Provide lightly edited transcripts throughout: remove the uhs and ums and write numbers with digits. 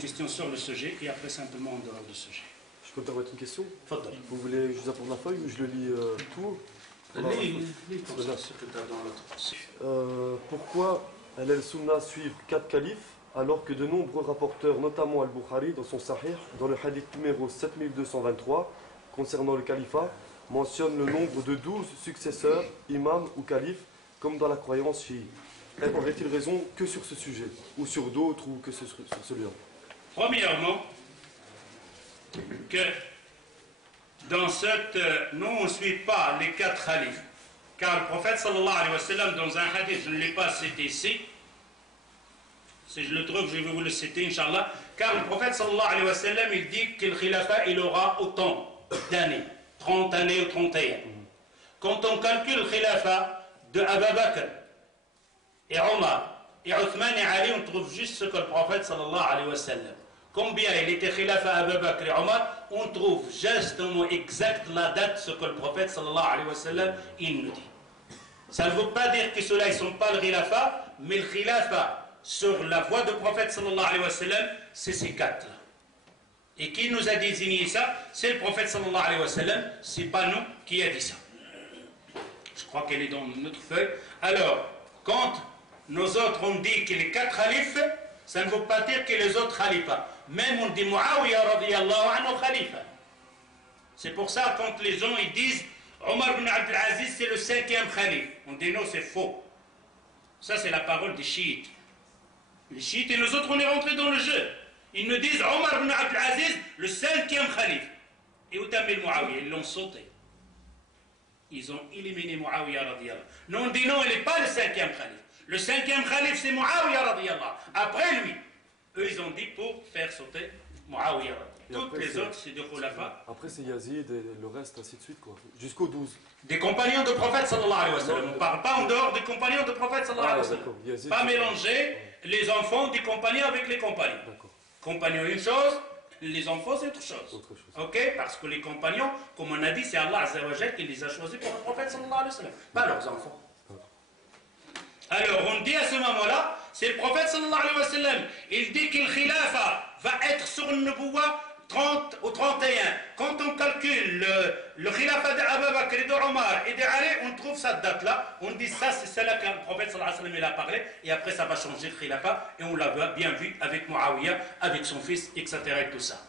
question sur le sujet et après simplement en dehors du sujet. Je peux me permettre une question? Fadal. Vous voulez que je vous apporte la feuille ou je le lis tout? Pourquoi al-Sunnah suivre 4 califes alors que de nombreux rapporteurs, notamment Al-Bukhari dans son Sahih, dans le hadith numéro 7223, concernant le califat, mentionnent le nombre de 12 successeurs, imams ou califes, comme dans la croyance chiite? Aurait-il raison que sur ce sujet, ou sur d'autres, ou que sur celui-là? Premièrement, que dans cette... nous, on ne suit pas les 4 khalifes. Car le prophète sallallahu alayhi wa sallam, dans un hadith, je ne l'ai pas cité ici, si je le trouve, je vais vous le citer, Inch'Allah. Car le prophète sallallahu alayhi wa sallam, il dit que le khilafa, il aura autant d'années, 30 années ou 31. Quand on calcule le khilafa de Abu Bakr et Omar et Othman et Ali, on trouve juste ce que le prophète sallallahu alayhi wa sallam. Combien il était khilafa Abu Bakr et Omar, on trouve justement exact la date, ce que le prophète sallallahu alayhi wa sallam, il nous dit. Ça ne veut pas dire que ceux-là, ils ne sont pas le khilafa, mais le khilafa sur la voie du prophète sallallahu alayhi wa sallam, c'est ces 4-là. Et qui nous a désigné ça? C'est le prophète sallallahu alayhi wa sallam, c'est pas nous qui a dit ça. Je crois qu'elle est dans notre feuille. Alors, quand nos autres ont dit que les 4 khalifes, ça ne veut pas dire que les autres khalifas. Même on dit Muawiyah radiyallahu anhu khalifa. C'est pour ça quand les gens ils disent Omar ibn Abdel Aziz c'est le 5e khalif. On dit non, c'est faux. Ça c'est la parole des chiites. Les chiites et nous autres on est rentrés dans le jeu. Ils nous disent Omar ibn Abdel Aziz le 5e khalif. Et Utamil Muawiyah, ils l'ont sauté. Ils ont éliminé Muawiyah radiyallahu. Nous on dit non, il n'est pas le 5e khalif. Le 5e khalif c'est Muawiyah radiyallahu. Après lui, eux ils ont dit pour faire sauter Muawiyah. Toutes les autres c'est des khulafa. Après c'est Yazid et le reste ainsi de suite quoi. Jusqu'aux 12. Des compagnons du prophète sallallahu alayhi wa sallam. On ne parle pas en dehors des compagnons du prophète sallallahu alayhi wa sallam. Pas mélanger les enfants des compagnons avec les compagnons. Compagnons une chose, les enfants c'est autre chose. Ok? Parce que les compagnons, comme on a dit, c'est Allah Azza wa Jal qui les a choisis pour le prophète sallallahu alayhi wa sallam. Pas leurs enfants. Alors on dit à ce moment-là, c'est le prophète sallallahu alayhi wa sallam, il dit que le khilafa va être sur le nubuwa 30 ou 31. Quand on calcule le khilafa d'Abu Bakr et d'Omar et d'Ali, on trouve cette date-là, on dit ça, c'est celle-là que le prophète sallallahu alayhi wa sallam il a parlé, et après ça va changer le khilafa, et on l'a bien vu avec Muawiyah, avec son fils, etc. et tout ça.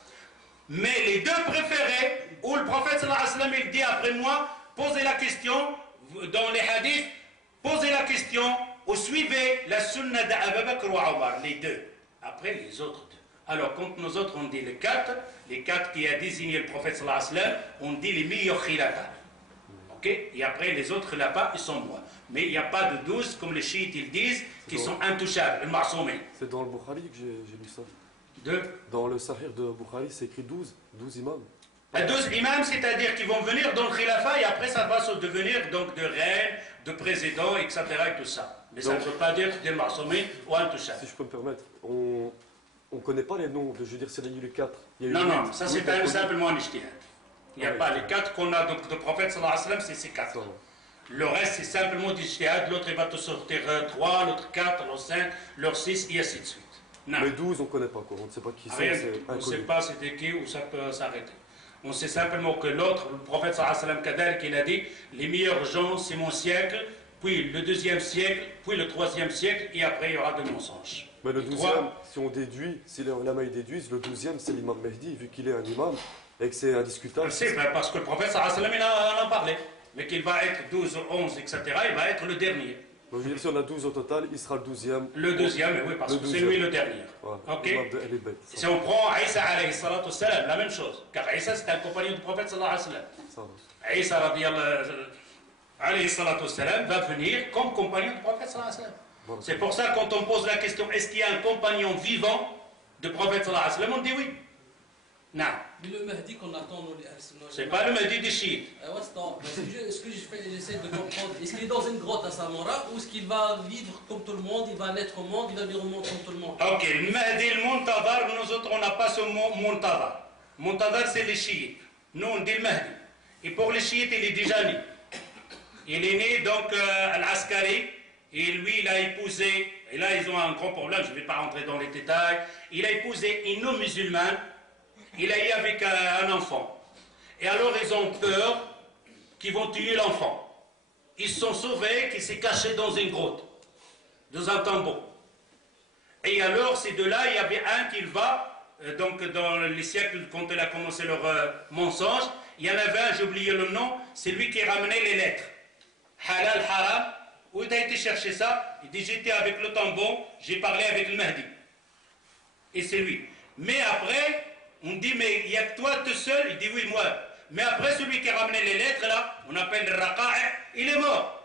Mais les deux préférés, où le prophète sallallahu alayhi wa sallam il dit après moi, posez la question, dans les hadiths, posez la question, ou suivez la sunna d'Abu Bakr ou Omar, les deux. Après les autres deux. Alors, quand nous autres on dit les 4 qui a désigné le prophète sallallahu alayhi wa sallam, on dit les meilleurs khilafas. Ok? Et après les autres khilafas, ils sont moins. Mais il n'y a pas de 12, comme les chiites ils disent, qui sont intouchables, le ma'soumé. C'est dans le Bukhari que j'ai lu ça. De? Dans le Sahih de Bukhari, c'est écrit 12 imams. 12 imams, c'est-à-dire qu'ils vont venir dans le khilafa et après ça va se devenir donc de reine, de président, etc. et tout ça. Mais donc, ça ne veut pas dire des ma'soumé ou intouchables. Si je peux me permettre, on ne connaît pas les noms, je veux dire, c'est les 4. Non, ça c'est simplement un ijtihad. Il n'y a pas les 4 qu'on a de prophète sallallahu alayhi wa sallam, c'est ces 4. Le reste c'est simplement du ijtihad, l'autre il va te sortir 3, l'autre 4, l'autre 5, l'autre 6 et ainsi de suite. Non. Mais 12 on ne connaît pas quoi, on ne sait pas qui c'est. On ne sait pas c'était qui ou ça peut s'arrêter. On sait simplement que l'autre, le prophète sallallahu alayhi wa sallam, Kadal, qu'il a dit, les meilleurs gens c'est mon siècle, puis le 2e siècle, puis le 3e siècle, et après il y aura de mensonges. Mais le 12e, si on déduit, si les ulama déduisent, le 12e c'est l'imam Mehdi, vu qu'il est un imam, et que c'est indiscutable. C'est parce que le prophète sallallahu alayhi wa sallam, il en a parlé, mais qu'il va être 12, 11, etc., il va être le dernier. Donc, je veux dire, si on a 12 au total, il sera le 12e. Le 2e, oui, parce que c'est lui le dernier. Voilà. Ok. Si on prend Isa alayhi salatu salam, la même chose, car Isa c'est un compagnon du prophète sallallahu alayhi wa sallam. Isa alayhi salatu salam va venir comme compagnon du prophète sallallahu alayhi wa sallam. C'est pour ça quand on pose la question, est-ce qu'il y a un compagnon vivant du prophète sallallahu alayhi wa sallam, on dit oui. Non. Mais le Mahdi qu'on attend, nous, c'est pas le Mahdi des chiites. Ce que j'essaie de comprendre, est-ce qu'il est dans une grotte à Samora ou est-ce qu'il va vivre comme tout le monde, il va naître au monde, il va venir au monde comme tout le monde? Ok, le Mahdi, le Muntadar, nous autres on n'a pas ce mot Muntadar. Muntadar c'est les chiites. Nous on dit le Mahdi. Et pour les chiites, il est déjà né. Il est né donc à l'Askari et lui il a épousé Et là, ils ont un grand problème, je ne vais pas rentrer dans les détails. Il a épousé une non-musulmane, il a eu avec un enfant. Et alors, ils ont peur qu'ils vont tuer l'enfant. Ils se sont sauvés, qu'il s'est caché dans une grotte, dans un tombeau. Et alors, ces deux-là, il y avait un qui va, donc dans les siècles, quand il a commencé leur mensonge, il y en avait un, j'ai oublié le nom, c'est lui qui ramenait les lettres. Halal, haram. Où tu as été chercher ça? Il dit, j'étais avec le tombeau, j'ai parlé avec le Mahdi. Et c'est lui. Mais après, on dit, mais il y a que toi tout seul? Il dit, oui, moi. Mais après, celui qui a ramené les lettres, là, on appelle le Raqa'i, il est mort.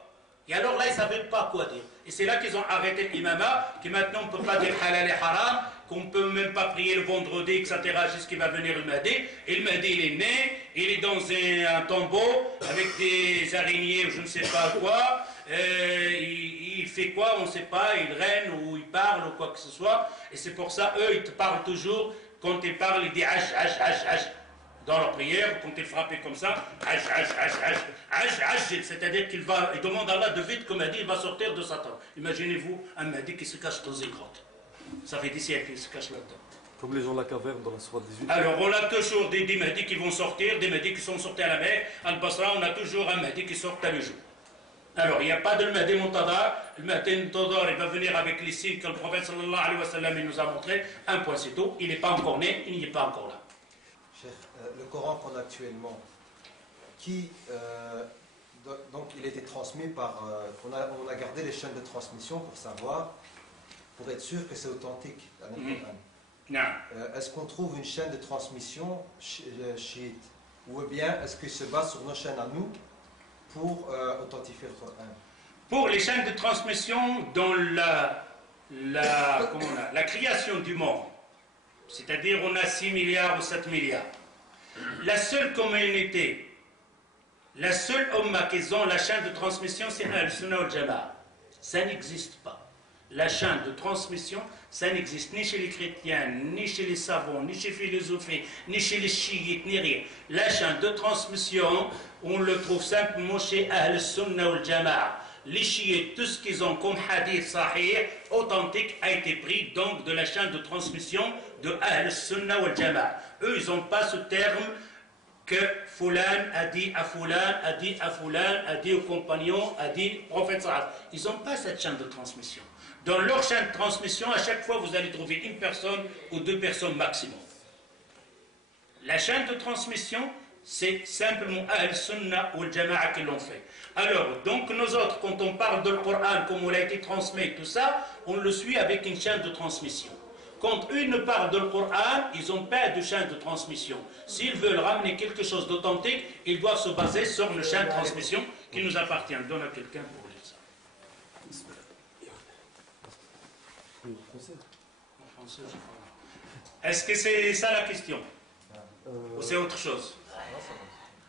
Et alors là, ils ne savaient pas quoi dire. Et c'est là qu'ils ont arrêté l'imama, que maintenant on ne peut pas dire halal et haram, qu'on ne peut même pas prier le vendredi, etc., jusqu'il va venir le Mahdi. Et le Mahdi, il est né, il est dans un tombeau, avec des araignées ou je ne sais pas quoi. Il fait quoi, on ne sait pas, il règne ou il parle ou quoi que ce soit. Et c'est pour ça, eux, ils te parlent toujours, quand ils parlent, ils disent H, H, H, H. Dans leur prière, quand il frappait comme ça, c'est-à-dire qu'il demande à Allah de vite, comme il dit, il va sortir de Satan. Imaginez-vous un Mahdi qui se cache dans une grotte. Ça fait des siècles qu'il se cache là-dedans. Comme les gens de la caverne dans la sourate 18. Alors, on a toujours des Mahdis qui vont sortir, des Mahdis qui sont sortis à la mer. Al-Basra, on a toujours un Mahdi qui sort à le jour. Alors, il n'y a pas de Mahdi Muntadar. Le Mahdi Muntadar, il va venir avec les signes que le prophète sallallahu alayhi wa sallam nous a montré. Un point, c'est tout. Il n'est pas encore né, il n'y est pas encore là. Le Coran qu'on a actuellement, donc il a été transmis par, on a gardé les chaînes de transmission pour savoir, pour être sûr que c'est authentique. Est-ce qu'on trouve une chaîne de transmission chiite, ou bien est-ce qu'il se base sur nos chaînes à nous pour authentifier le Coran? Pour les chaînes de transmission dans la création du monde, c'est-à-dire on a 6 milliards ou 7 milliards. La seule communauté, la seule umma qu'ils ont la chaîne de transmission, c'est Al-Sunnah al-Jama'a. Ça n'existe pas. La chaîne de transmission, ça n'existe ni chez les chrétiens, ni chez les savants, ni chez les philosophes, ni chez les chiites, ni rien. La chaîne de transmission, on le trouve simplement chez Al-Sunnah al-Jama'a. Les chiites, tout ce qu'ils ont comme hadith sahih, authentique, a été pris donc de la chaîne de transmission de Al-Sunnah wal-Jama'a. Eux, ils n'ont pas ce terme que Fulan a dit à Fulan, a dit à Fulan, a dit aux compagnons, a dit au prophète sallallahu. Ils n'ont pas cette chaîne de transmission. Dans leur chaîne de transmission, à chaque fois, vous allez trouver une personne ou deux personnes maximum. La chaîne de transmission, c'est simplement Al-Sunnah ou Al-Jama'a qui l'ont fait. Alors, donc nous autres, quand on parle de le Coran, comme il a été transmis, tout ça, on le suit avec une chaîne de transmission. Quand eux ne parlent de le Coran, ils n'ont pas de chaîne de transmission. S'ils veulent ramener quelque chose d'authentique, ils doivent se baser sur une chaîne de transmission qui nous appartient. Donne à quelqu'un pour lire ça. En français, je crois. Est-ce que c'est ça la question? Ou c'est autre chose?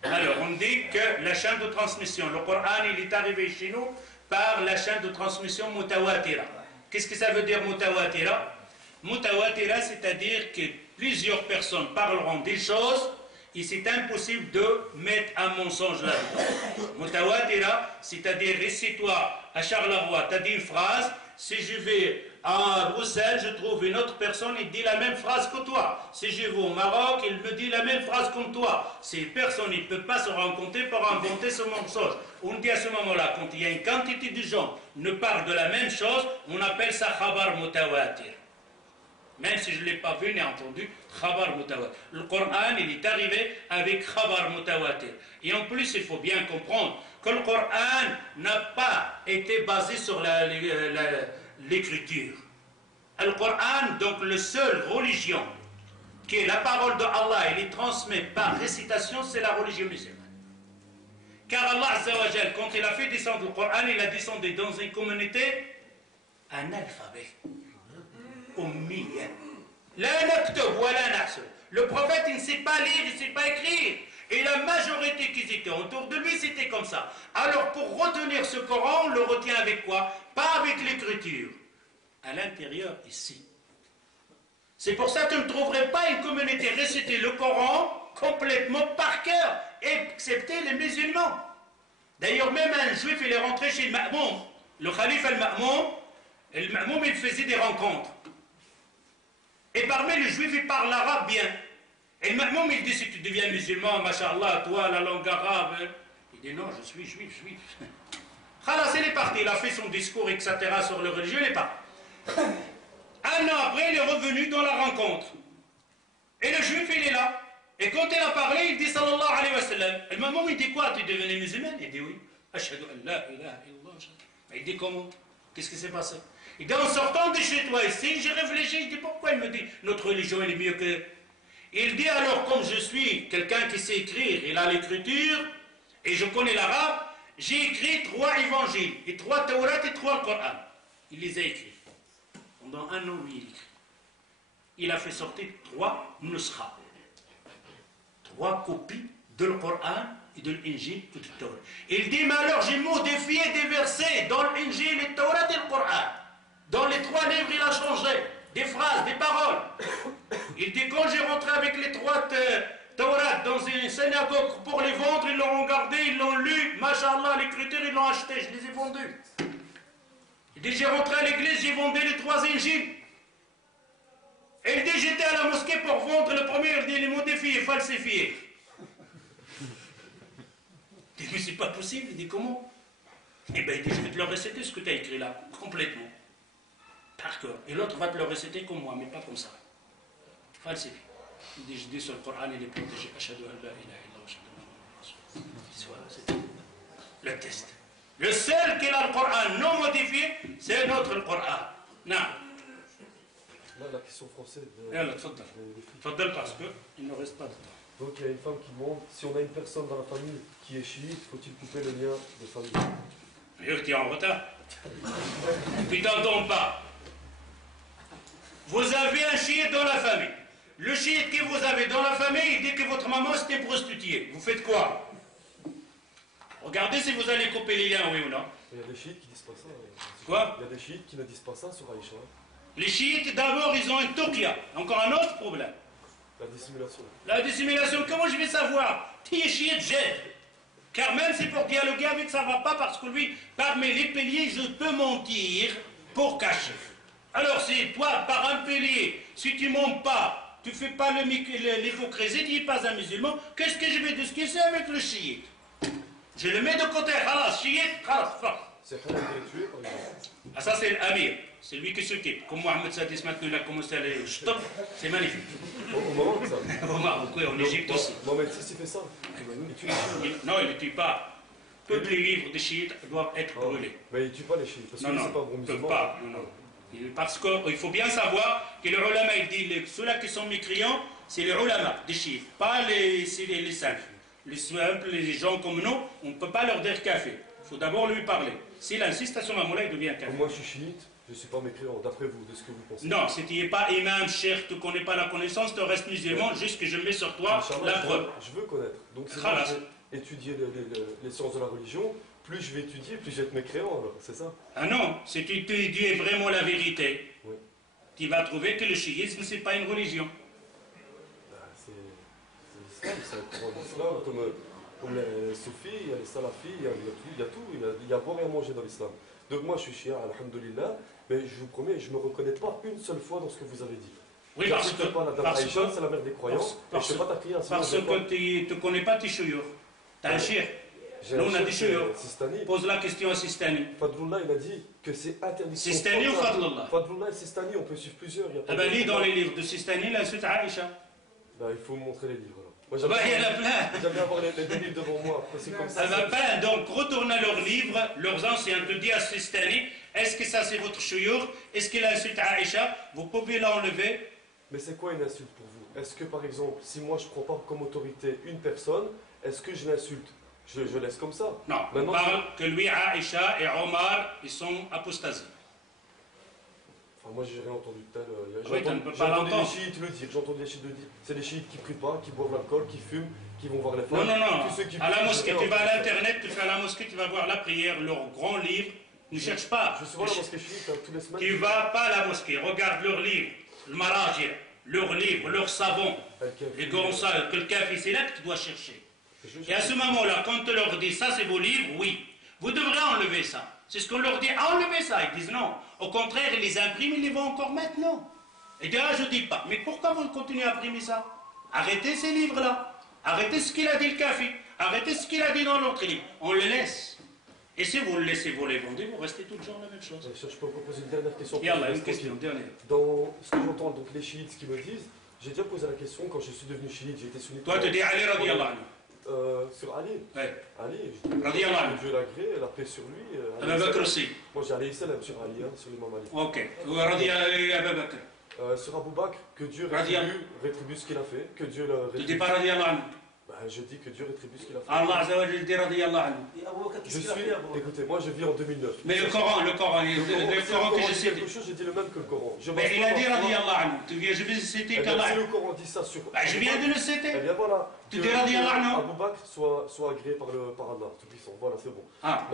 Alors, on dit que la chaîne de transmission, le Coran, il est arrivé chez nous par la chaîne de transmission mutawatira. Qu'est-ce que ça veut dire mutawatira? Mutawatira, c'est-à-dire que plusieurs personnes parleront des choses et c'est impossible de mettre un mensonge là-dedans. Mutawatira, c'est-à-dire, ici toi, à Charleroi, tu as dit une phrase, si je vais à Bruxelles, je trouve une autre personne, il dit la même phrase que toi. Si je vais au Maroc, il me dit la même phrase comme toi. Ces personnes, ils ne peuvent pas se rencontrer pour inventer ce mensonge. On dit à ce moment-là, quand il y a une quantité de gens qui ne parlent de la même chose, on appelle ça khabar mutawatir. Même si je ne l'ai pas vu ni entendu, khabar mutawatir. Le Coran, il est arrivé avec khabar mutawatir. Et en plus, il faut bien comprendre que le Coran n'a pas été basé sur l'écriture. Le Coran, donc la seule religion qui est la parole de Allah, il est transmis par récitation, c'est la religion musulmane. Car Allah Azza wa Jal, quand il a fait descendre le Coran, il a descendu dans une communauté un alphabet. Le prophète, il ne sait pas lire, il ne sait pas écrire. Et la majorité qui étaient autour de lui, c'était comme ça. Alors, pour retenir ce Coran, on le retient avec quoi? Pas avec l'écriture. À l'intérieur, ici. C'est pour ça que tu ne trouverais pas une communauté réciter le Coran complètement par cœur, excepté les musulmans. D'ailleurs, même un juif, il est rentré chez le Ma'moum. Le calife al-Ma'moum, Et le Ma'moum, il faisait des rencontres. Et parmi les juifs, il parle l'arabe bien. Et le Ma'moum, il dit, si tu deviens musulman, machallah, toi, la langue arabe. Il dit, non, je suis juif. Khalas, il est parti, il a fait son discours, etc. sur le religieux, il est parti. Un an après, il est revenu dans la rencontre. Et le juif, il est là. Et quand il a parlé, il dit, sallallahu alayhi wa sallam. Le Ma'moum, il dit quoi? Tu es devenu musulman? Il dit, oui. Ashhadu an la ilaha illallah. Il dit, comment? Qu'est-ce qui s'est passé? Il dit, en sortant de chez toi ici, j'ai réfléchi, je dis, pourquoi il me dit, notre religion, elle est mieux que... Il dit, alors, comme je suis quelqu'un qui sait écrire, il a l'écriture, et je connais l'arabe, j'ai écrit 3 évangiles, et 3 Taurat et 3 Coran. Il les a écrits. Pendant un an, lui, il écrit. Il a fait sortir 3 nusra, 3 copies de le Coran et de l'Injil et du Taurat. Il dit, mais alors j'ai modifié des versets dans l'Injil, le Taurat et le Coran. Dans les 3 livres, il a changé des phrases, des paroles. Il dit, quand j'ai rentré avec les 3 Taurat dans une synagogue pour les vendre, ils l'ont regardé, ils l'ont lu, machallah, l'écriture, ils l'ont acheté, je les ai vendus. Il dit, j'ai rentré à l'église, j'ai vendu les 3 Injils. Et il dit, j'étais à la mosquée pour vendre le premier, il dit, il est modifié, falsifié. Il dit, mais c'est pas possible. Il dit, comment? Eh bien, il dit, je vais te le réciter ce que tu as écrit là, complètement. Par cœur. Et l'autre va te le réciter comme moi, mais pas comme ça. Falsifié. Il dit, je dis sur le Coran, il est protégé. Ashhadu an la ilaha illallah, ashhadu anna Muhammadan rasulullah. Voilà, c'est tout. Le test. Le seul qui a le Coran non modifié, c'est notre Coran. Non. Là, la question française. Faudel parce qu'il ne reste pas de temps. Donc il y a une femme qui demande, si on a une personne dans la famille qui est chiite, faut-il couper le lien de famille? D'ailleurs, tu es en retard. Tu t'entends pas. Vous avez un chiite dans la famille. Le chiite que vous avez dans la famille, il dit que votre maman c'était prostituée. Vous faites quoi? Regardez si vous allez couper les liens, oui ou non. Il y a des chiites qui disent pas ça. Quoi? Il y a des chiites qui ne disent pas ça sur Aïcha. Les chiites, d'abord, ils ont un tokia. Encore un autre problème. La dissimulation. La dissimulation, comment je vais savoir? Tu es chiite, j'aide. Car même c'est pour dialoguer avec, ça ne va pas parce que lui, parmi les piliers, je peux mentir pour cacher. Alors si toi, par un pilier, si tu mens pas, tu fais pas l'hypocrisie, tu n'es pas un musulman, qu'est-ce que je vais discuter avec le chiite? Je le mets de côté, khalas, chiite, khalas, force. C'est Halal qui est tué, par exemple. Ah ça c'est l'amir, c'est lui qui s'occupe. Comme Mohamed Sadis maintenant il a commencé à aller stop, c'est magnifique. Au Maroc, ça. Au Maroc, oui, en Égypte aussi. Mohamed VI, il fait ça. Il tue les chiites. Non, il ne tue pas. Tous les livres de chiites doivent être brûlés. Mais il ne tue pas les chiites, parce que Non, c'est pas bon ils ne musulman. peuvent pas. Non. Parce qu'il faut bien savoir que les ulama, il dit, ceux-là qui sont mécréants, c'est les ulama des chiites, pas les simples. Les simples, les gens comme nous, on ne peut pas leur dire café. Il faut d'abord lui parler. S'il insiste à ce moment-là, il devient café. Moi, je suis chiite, je ne suis pas mécréant, d'après vous, de ce que vous pensez. Non, si tu n'es pas imam, cher, tu ne connais pas la connaissance, tu restes musulman, juste que je mets sur toi la preuve. Je veux connaître. Donc, si moi, je vais étudier les sciences de la religion, plus je vais étudier, plus je vais être mécréant, alors, c'est ça? Ah non, si tu étudies vraiment la vérité, Oui. tu vas trouver que le chiisme, ce n'est pas une religion. C'est l'islam, c'est le courant de l'islam, comme les soufis, il y a les salafis, il y a tout, il y a boire et à manger dans l'islam. Donc moi je suis chia, alhamdoulilah, mais je vous promets, je ne me reconnais pas une seule fois dans ce que vous avez dit. Oui, parce que c'est la mère des croyants, parce que tu ne connais pas tes chouyours. Tu as un chir. Nous on a des chouyours. Pose la question à Sistani. Fadlullah il a dit que c'est interdit. Sistani ou Fadlullah? Fadlullah et Sistani, on peut suivre plusieurs. Ah ben lis dans les livres de Sistani l'insulte à Aïcha. Ben, il faut montrer les livres. Moi, il y en a plein. J'aime bien avoir les livres devant moi. C'est comme ça. Donc, retourne à leurs livres, leurs anciens, te dit à Sistani, est-ce que ça c'est votre chouyour? Est-ce qu'il insulte à Aïcha? Vous pouvez l'enlever. Mais c'est quoi une insulte pour vous? Est-ce que par exemple, si moi je ne prends pas comme autorité une personne, est-ce que je l'insulte? Je laisse comme ça? Non, on parle que lui, Aïcha et Omar, ils sont apostasés. Enfin, moi j'ai rien entendu de tel. J'ai entendu les chiites le dire, j'ai entendu les chiites le dire. C'est les chiites qui ne prient pas, qui boivent l'alcool, qui fument, qui vont voir les femmes. Non. À la mosquée, tu vas à l'internet, tu fais à la mosquée, tu vas voir la prière, leur grand livre. Ne cherche pas. Je suis souvent à la mosquée chiite, tous les semaines. Tu ne vas pas à la mosquée, regarde leurs livres, le marajir, leurs livres, leurs savons, les grands savons, que le café, c'est là que tu dois chercher. Et à ce moment-là, quand tu leur dis ça, c'est vos livres, oui. Vous devrez enlever ça. C'est ce qu'on leur dit, enlevez ça. Ils disent non. Au contraire, ils les impriment, ils les vont encore mettre, non. Et là, je ne dis pas. Mais pourquoi vous continuez à imprimer ça? Arrêtez ces livres-là. Arrêtez ce qu'il a dit le Kafi. Arrêtez ce qu'il a dit dans l'autre livre. On le laisse. Et si vous le laissez, vous les vendez, vous restez toujours la même chose. Je peux encore poser une dernière question. Yallah, une question, dernière. Dans ce que j'entends, donc les chiites, ce qu'ils me disent, j'ai déjà posé la question quand je suis devenu chiite, j'ai été sunnite. Toi, tu dis Ali radiyallahu anhu. Sur Ali. Ouais. Ali, je dis, Radiyallahu anhu. Dieu l'agrée, la paix sur lui. Abu Bakr aussi. Moi j'ai alayhi salam sur Ali, hein, sur l'imam Ali. Ok. Radiyallahu Abu Bakr. Sur Abu Bakr, que Dieu rétribue ce qu'il a fait, que Dieu le Tu rétribue. dis pas radiyallahu anhu. Je dis que Dieu rétribue ce qu'il a fait. Allah Azza wa Jalla dit radiyallahu anhu. Je suis, écoutez, moi je vis en 2009. Mais le Coran que je dit cite. quelque chose, j'ai dit le même que le Coran. Mais il a dit radiyallahu anhu. Tu viens, je vais citer Si qu'Allah. le Coran dit ça sur. Je viens de le Eh citer. bien voilà. Tu que dis radiyallahu anhu. Abu Bakr soit agréé par Allah, tout puissant. Voilà, c'est bon. Ah.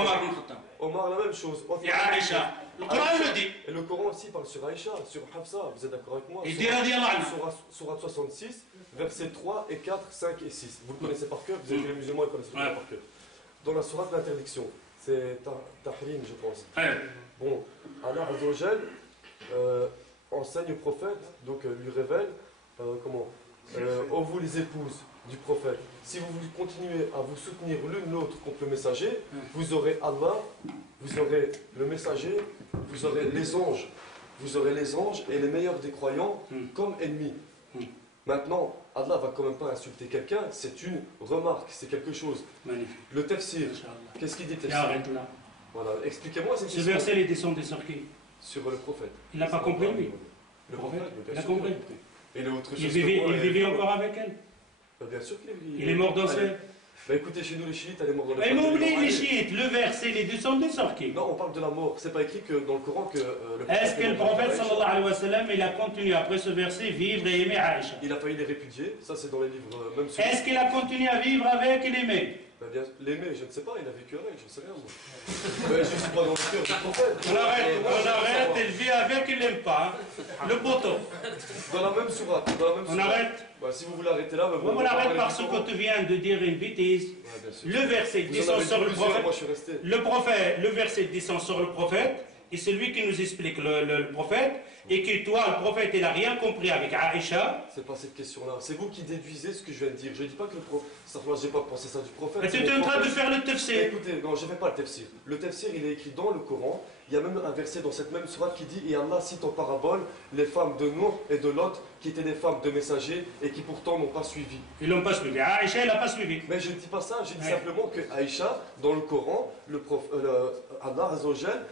Omar ibn Khattab. Omar, la même chose. Et Aïcha. Le Coran le dit. Et le Coran aussi parle sur Aïcha, sur Hafsa, vous êtes d'accord avec moi? Il dit radiyallahu anhu. Surat 66, versets 3 et 4, 5 et 6. Vous le connaissez par cœur, vous êtes les musulmans, ils connaissent le Coran par cœur. Dans la sourate d'interdiction, c'est Tahrim, je pense. Ouais. Bon, Allah Azzawajal enseigne au prophète, donc lui révèle, ô vous les épouses du prophète, si vous continuez à vous soutenir l'une l'autre contre le messager, vous aurez Allah, vous aurez le messager, vous aurez les anges. Vous aurez les anges et les meilleurs des croyants comme ennemis. Maintenant, Allah va quand même pas insulter quelqu'un, c'est une remarque, c'est quelque chose. Magnifique. Le tafsir, qu'est-ce qu'il dit tafsir? Arrête là. Voilà, expliquez-moi cette Ce question. verset, il est descendu sur qui? Sur le prophète. Il n'a pas compris, lui. Le prophète, Il a compris. Et le autre Il vivait encore avec elle. Bien sûr qu'il vit. Il est mort dans ce... Bah écoutez, chez nous les chiites, elle est morte dans le Mais oublie les chiites, le verset, il est descendu sur qui? Non, on parle de la mort. C'est pas écrit que dans le Coran que le Est-ce que le mort prophète dans sallallahu alayhi wa sallam, il a continué après ce verset vivre et aimer Aïcha? Il a failli les répudier, ça c'est dans les livres, même sur... Est-ce qu'il a continué à vivre avec et l'aimer? Bah bien, l'aimer, je ne sais pas, il a vécu avec, je ne sais rien moi. Ouais, je ne suis pas dans le cœur du prophète. On arrête, il vit avec, il l'aime pas. Hein. Le poteau. Dans la même sourate, On arrête? Bah, si vous voulez arrêter là, bah, On arrête parce que tu viens de dire une bêtise. Ouais, bien sûr. Le verset Vous en descend avez sur le plusieurs, prophète. moi je suis resté. Le verset descend sur le prophète, et c'est lui qui nous explique le prophète, et que toi, le prophète, il n'a rien compris avec Aïcha. C'est pas cette question-là. C'est vous qui déduisez ce que je viens de dire. Je ne dis pas que le prophète. J'ai pas pensé ça du prophète. Mais tu es en train de faire le tafsir. Écoutez, non, je ne fais pas le tafsir. Le tafsir, il est écrit dans le Coran. Il y a même un verset dans cette même sourate qui dit: et Allah cite en parabole les femmes de Nour et de Lot, qui étaient des femmes de messagers et qui pourtant n'ont pas suivi. Ils l'ont pas suivi. Aïcha, elle n'a pas suivi. Mais je ne dis pas ça, je dis simplement que Aïcha, dans le Coran, Allah Azzawajal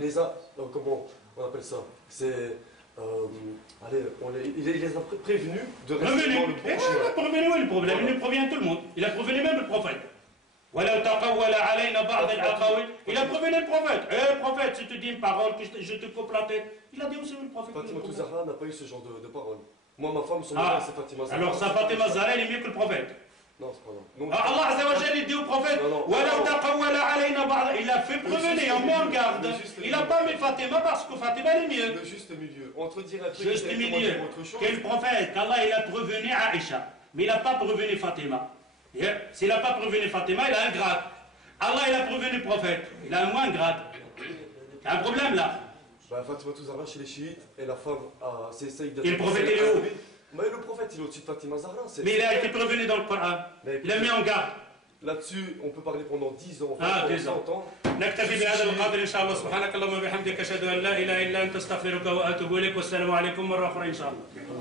les a. Comment on appelle ça? C'est. Il les a prévenus de rester Revenu. dans le bon chemin. Il a prévenu le problème, il prévient tout le monde. Il a prévenu même le prophète. Il a prévenu le prophète. Prophète, si tu dis une parole, que je te coupe la tête. Il a dit aussi le prophète. Fatima Zahra n'a pas eu ce genre de parole. Moi, ma femme, son nom, c'est Fatima Zahra. Alors, ça, Fatima Zahra, elle est mieux que le prophète. Non, c'est pas vrai. Allah Azza wa Jalla, il dit au prophète, il a fait prévenir, on met en garde. Il n'a pas mis Fatima parce que Fatima est mieux. Le juste milieu. Entre dire un truc Juste et milieu. dire autre chose. Quel prophète? Allah, il a prévenu Aïcha. Mais il n'a pas prévenu Fatima. S'il n'a pas prévenu Fatima, il a un grade. Allah, il a prévenu le prophète. Il a un moins grade. Il y a un problème là. Fatima Zahra chez les chiites et la femme s'essaye d'être. Et le prophète, il est où? Mais le prophète, il est au-dessus de Fatima Zahra. Mais il a été prévenu dans le Coran. Il a mis en garde. Là-dessus, on peut parler pendant 10 ans. 10 ans. 100 ans. نكتفي بهذا القدر ان شاء الله سبحانك اللهم وبحمدك اشهد ان لا اله الا انت استغفرك واتوب اليك والسلام عليكم مره اخرى ان شاء الله